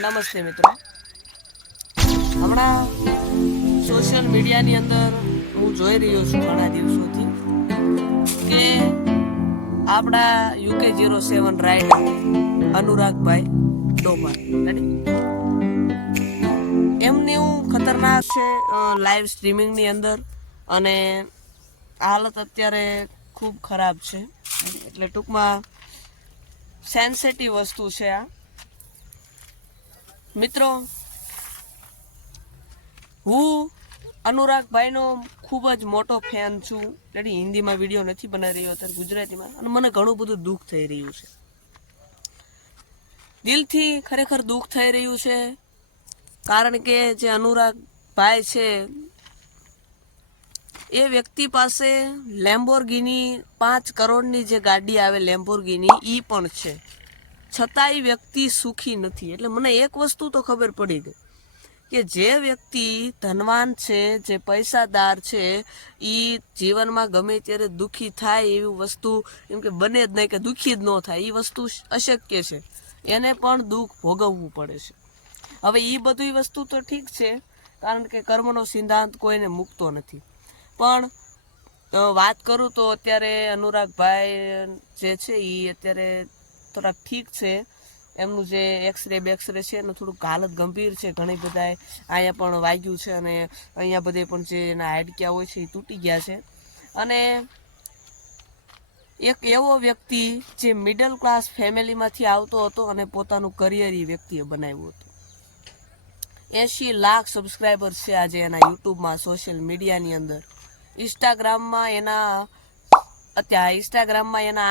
નમસ્તે મિત્રો, હમણાં સોશિયલ મીડિયાની અંદર હું જોઈ રહ્યો છું ઘણા દિવસોથી કે આપણા UK07 રાઇડર અનુરાગભાઈ ડોમર એમની ખતરનાક છે લાઈવ સ્ટ્રીમિંગની અંદર, અને હાલત અત્યારે ખૂબ ખરાબ છે. એટલે ટૂંકમાં સેન્સિટિવ વસ્તુ છે આ. મિત્રો, હું અનુરાગભાઈનો ખૂબ જ મોટો ફેન છું. એટલે હિન્દીમાં વિડીયો નથી બનાવી રહ્યો અત્યારે, ગુજરાતીમાં, અને મને ઘણું બધું દુઃખ થઈ રહ્યું છે. દિલથી ખરેખર દુઃખ થઈ રહ્યું છે, કારણ કે જે અનુરાગભાઈ છે એ વ્યક્તિ પાસે લેમ્બોર્ગિની 5 કરોડની જે ગાડી આવે લેમ્બોર્ગિની એ પણ છે, છતાંય વ્યક્તિ સુખી નથી. એટલે મને એક વસ્તુ તો ખબર પડી ગઈ કે જે વ્યક્તિ ધનવાન છે, જે પૈસાદાર છે, એ જીવનમાં ગમે ત્યારે દુઃખી થાય એવી વસ્તુ એમ કે બને જ નહીં, કે દુઃખી જ ન થાય એ વસ્તુ અશક્ય છે. એને પણ દુઃખ ભોગવવું પડે છે. હવે એ બધી વસ્તુ તો ઠીક છે, કારણ કે કર્મનો સિદ્ધાંત કોઈને મૂકતો નથી. પણ વાત કરું તો અત્યારે અનુરાગભાઈ જે છે એ અત્યારે થોડાક ઠીક છે. એમનું જે એક્સરે છે એનું થોડુંક હાલત ગંભીર છે. ઘણી બધા અહીંયા પણ વાગ્યું છે, અને અહીંયા બધે પણ જે એના હાડક્યા હોય છે એ તૂટી ગયા છે. અને એક એવો વ્યક્તિ જે મિડલ ક્લાસ ફેમિલીમાંથી આવતો હતો અને પોતાનું કરિયર એ વ્યક્તિએ બનાવ્યું હતું. 80 લાખ સબસ્ક્રાઈબર છે આજે એના યુટ્યુબમાં, સોશિયલ મીડિયાની અંદર. ઇન્સ્ટાગ્રામમાં એના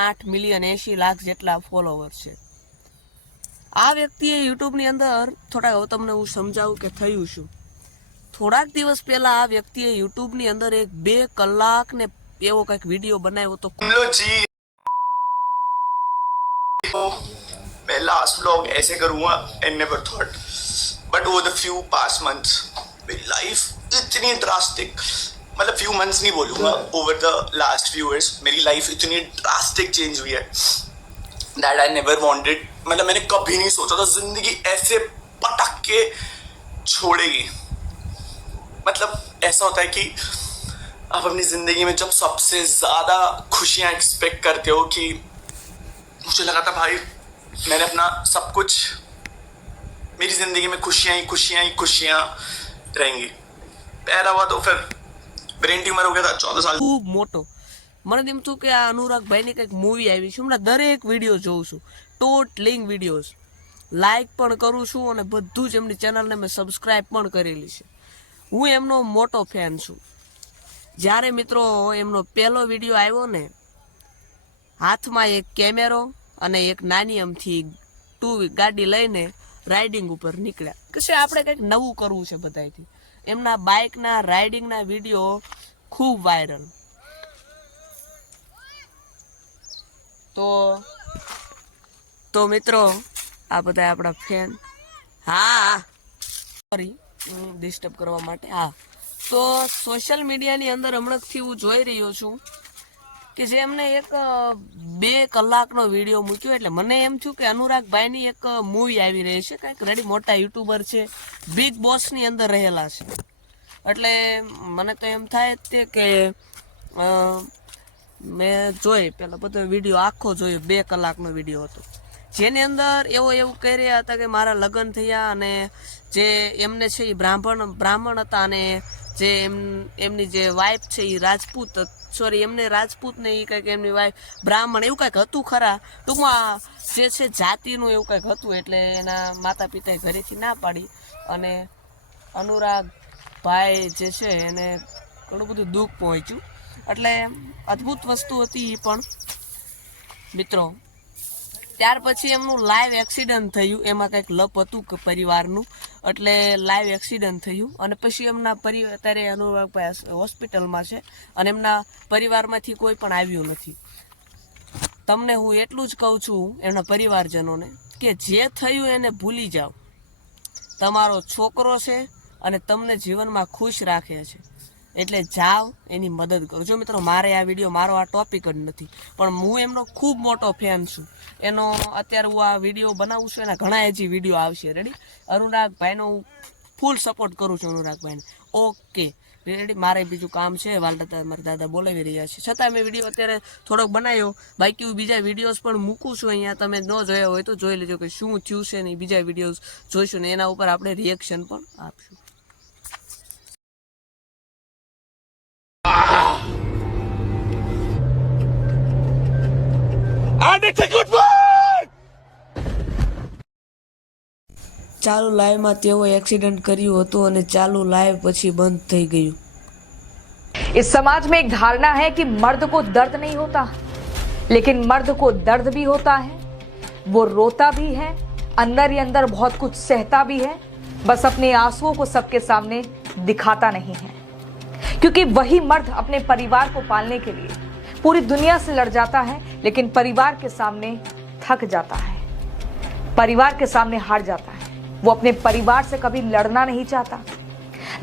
8 મિલિયન 80 લાખ જેટલા ફોલોવર છે. આ વ્યક્તિએ યુટ્યુબની અંદર થોડાક, તમને હું સમજાવું કે થયું શું. થોડાક દિવસ પહેલા આ વ્યક્તિએ યુટ્યુબની અંદર એક 2 કલાક ને એવો કંઈક વિડીયો બનાવ્યો હતો. मैं लास्ट व्लॉग ऐसे करूंगा and never thought, but over the few past months मेरी लाइफ इतनी ड्रास्टिक, मतलब फ्यू मंथ्स नहीं बोलूंगा, over the last few years मेरी लाइफ इतनी ड्रास्टिक चेंज हुई है दैट आई नेवर वांटेड. मतलब मैंने कभी नहीं सोचा था जिंदगी ऐसे पटक के छोड़ेगी. मतलब ऐसा होता है कि आप अपनी जिंदगी में जब सबसे ज्यादा खुशियां एक्सपेक्ट करते हो, कि मुझे लगा था भाई मैंने अपना सब कुछ, मेरी जिंदगी में खुशियां ही खुशियां ही खुशियां रहेंगी. पैदा हुआ तो फिर ब्रेन ट्यूमर हो गया था 14 साल. ખૂબ મોટો મને એમ થયું કે આ અનુરાગભાઈની કંઈક મૂવી આવી છે. હમણાં દરેક વિડીયો જોઉં છું, ટોટલિંગ વિડીયોઝ લાઈક પણ કરું છું, અને બધું જ એમની ચેનલને મેં સબસ્ક્રાઈબ પણ કરેલી છે. હું એમનો મોટો ફેન છું. જ્યારે મિત્રો એમનો પહેલો વિડીયો આવ્યો ને, હાથમાં એક કેમેરો અને એક નાની અમથી ગાડી લઈને રાઇડિંગ ઉપર નીકળ્યા કે છે આપણે કંઈક નવું કરવું છે બધાથી. એમના બાઇકના રાઇડિંગના વિડીયો ખૂબ વાયરલ. તો મિત્રો, આ બધા આપણા ફેન, હા સોરી ડિસ્ટર્બ કરવા માટે. હા, તો સોશિયલ મીડિયાની અંદર હમણાંથી હું જોઈ રહ્યો છું કે જે એમને એક 2 કલાકનો વિડીયો મૂક્યો. એટલે મને એમ થયું કે અનુરાગભાઈની એક મૂવી આવી રહી છે, કંઈક રેડી મોટા યુટ્યુબર છે, બિગ બોસની અંદર રહેલા છે. એટલે મને તો એમ થાય તે કે મેં પેલા બધો વિડીયો આખો જોયો. 2 કલાકનો વિડીયો હતો, જેની અંદર એવું કહી રહ્યા હતા કે મારા લગ્ન થયા, અને જે એમને છે એ બ્રાહ્મણ હતા, અને જે એમની જે વાઇફ છે એ રાજપૂત, સોરી એમને રાજપૂત ને એ કંઈક એમની વાઇફ બ્રાહ્મણ, એવું કંઈક હતું ખરા. ટૂંકમાં જે છે જાતિનું એવું કંઈક હતું. એટલે એના માતા પિતાએ ઘરેથી ના પાડી, અને અનુરાગભાઈ જે છે એને ઘણું બધું દુઃખ પહોંચ્યું. એટલે અદ્ભુત વસ્તુ હતી એ પણ મિત્રો. ત્યાર પછી એમનું લાઈવ એક્સિડન્ટ થયું. એમાં કંઈક લપ હતું કે પરિવારનું, એટલે લાઈવ એક્સિડન્ટ થયું. અને પછી એમના પરિવાર, અત્યારે અનુરાગભાઈ હોસ્પિટલમાં છે, અને એમના પરિવારમાંથી કોઈ પણ આવ્યું નથી. તમને હું એટલું જ કહું છું એમના પરિવારજનોને કે જે થયું એને ભૂલી જાઓ. તમારો છોકરો છે અને તમને જીવનમાં ખુશ રાખે છે, એટલે જાઓ એની મદદ કરો. જો મિત્રો મારે આ વિડીયો મારો આ ટોપિક જ નથી, પણ હું એમનો ખૂબ મોટો ફેન છું. એનો અત્યારે હું આ વિડીયો બનાવું છું, એના ઘણા હજી વિડીયો આવશે. રેડી? અનુરાગભાઈનો હું ફૂલ સપોર્ટ કરું છું. અનુરાગભાઈને ઓકે રેડી. મારે બીજું કામ છે, વાલદાદા મારા દાદા બોલાવી રહ્યા છે, છતાં મેં વિડીયો અત્યારે થોડોક બનાવ્યો. બાકી હું બીજા વિડીયોઝ પણ મૂકું છું અહીંયા, તમે ન જોયા હોય તો જોઈ લેજો કે શું થયું છે ને. બીજા વિડીયોઝ જોઈશું ને એના ઉપર આપણે રિએક્શન પણ આપશું. ચાલુ લાઈવમાં તેઓ એક્સિડન્ટ કર્યું હતું અને ચાલુ લાઈવ પછી બંધ થઈ ગયું. इस समाज में एक धारणा है कि मर्द को दर्द नहीं होता, लेकिन मर्द को दर्द भी होता है, वो रोता भी है, अंदर ही अंदर बहुत कुछ सहता भी है, बस अपने आंसुओं को सबके सामने दिखाता नहीं है. क्योंकि वही मर्द अपने परिवार को पालने के लिए पूरी दुनिया से लड़ जाता है, लेकिन परिवार के सामने थक जाता है, परिवार के सामने हार जाता है. वो अपने परिवार से कभी लड़ना नहीं चाहता.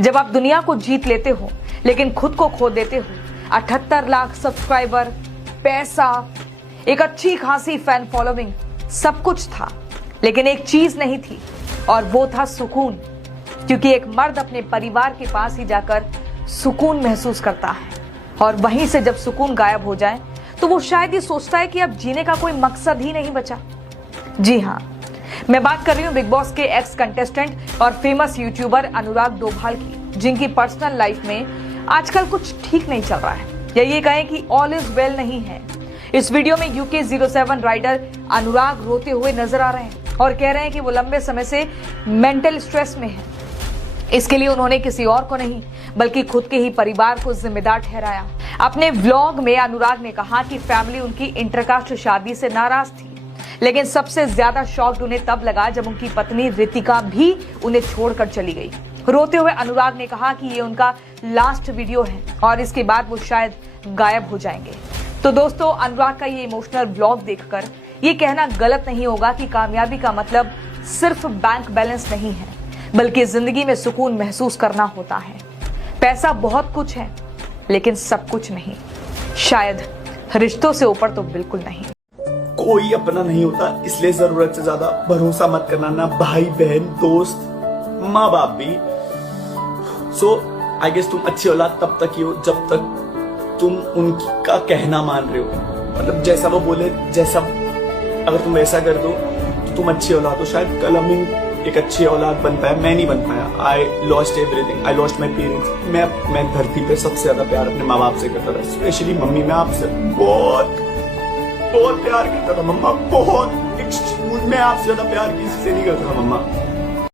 जब आप दुनिया को जीत लेते हो लेकिन खुद को खो देते हो, 78 लाख सब्सक्राइबर, पैसा, एक अच्छी खासी फैन फॉलोइंग, सब कुछ था, लेकिन एक चीज नहीं थी और वो था सुकून. क्योंकि एक मर्द अपने परिवार के पास ही जाकर सुकून महसूस करता है, और वहीं से जब सुकून गायब हो जाए तो वो शायद ये सोचता है कि अब जीने का कोई मकसद ही नहीं बचा. जी हाँ, मैं बात कर रही हूँ बिग बॉस के एक्स कंटेस्टेंट और फेमस यूट्यूबर अनुराग डोभाल की, जिनकी पर्सनल लाइफ में आजकल कुछ ठीक नहीं चल रहा है, या ये कहें कि ऑल इज वेल नहीं है. इस वीडियो में UK07 राइडर अनुराग रोते हुए नजर आ रहे हैं और कह रहे हैं कि वो लंबे समय से मेंटल स्ट्रेस में है. इसके लिए उन्होंने किसी और को नहीं बल्कि खुद के ही परिवार को जिम्मेदार ठहराया. अपने व्लॉग में अनुराग ने कहा कि फैमिली उनकी इंटरकास्ट शादी से नाराज थी, लेकिन सबसे ज्यादा शॉक्ड उन्हें तब लगा जब उनकी पत्नी रितिका भी उन्हें छोड़कर चली गई. रोते हुए अनुराग ने कहा कि ये उनका लास्ट वीडियो है और इसके बाद वो शायद गायब हो जाएंगे. तो दोस्तों, अनुराग का ये इमोशनल व्लॉग देखकर ये कहना गलत नहीं होगा कि कामयाबी का मतलब सिर्फ बैंक बैलेंस नहीं है, बल्कि जिंदगी में सुकून महसूस करना होता है. पैसा बहुत कुछ है, लेकिन सब कुछ नहीं. शायद रिश्तों से ऊपर तो बिल्कुल नहीं. कोई अपना नहीं होता, इसलिए जरूरत से ज्यादा भरोसा मत करना, ना भाई बहन, दोस्त, माँ बाप भी. सो आई गेस तुम अच्छी औलाद तब तक ही हो जब तक तुम उनका कहना मान रहे हो. मतलब जैसा वो बोले, जैसा अगर तुम वैसा कर दो तो तुम अच्छी औलाद हो. शायद कल अमीन एक अच्छी औलाद बन पाया, मैं नहीं बन पाया. I lost everything, I lost my parents. मैं धरती पे सबसे ज्यादा प्यार अपने माँ बाप से करता था, स्पेशली मम्मी. मैं आपसे बहुत प्यार करता था मम्मा, बहुत. मैं आपसे ज्यादा प्यार किसी से नहीं करता था मम्मा.